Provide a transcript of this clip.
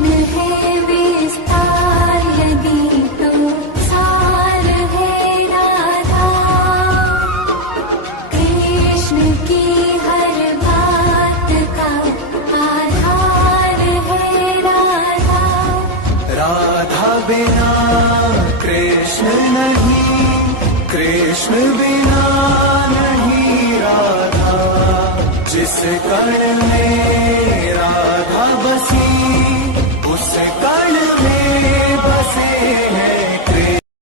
कृष्ण है विस्तार यदि तो सार है राधा। कृष्ण की हर बात का आधार है राधा। राधा बिना कृष्ण नहीं, कृष्ण बिना नहीं राधा। जिस कण में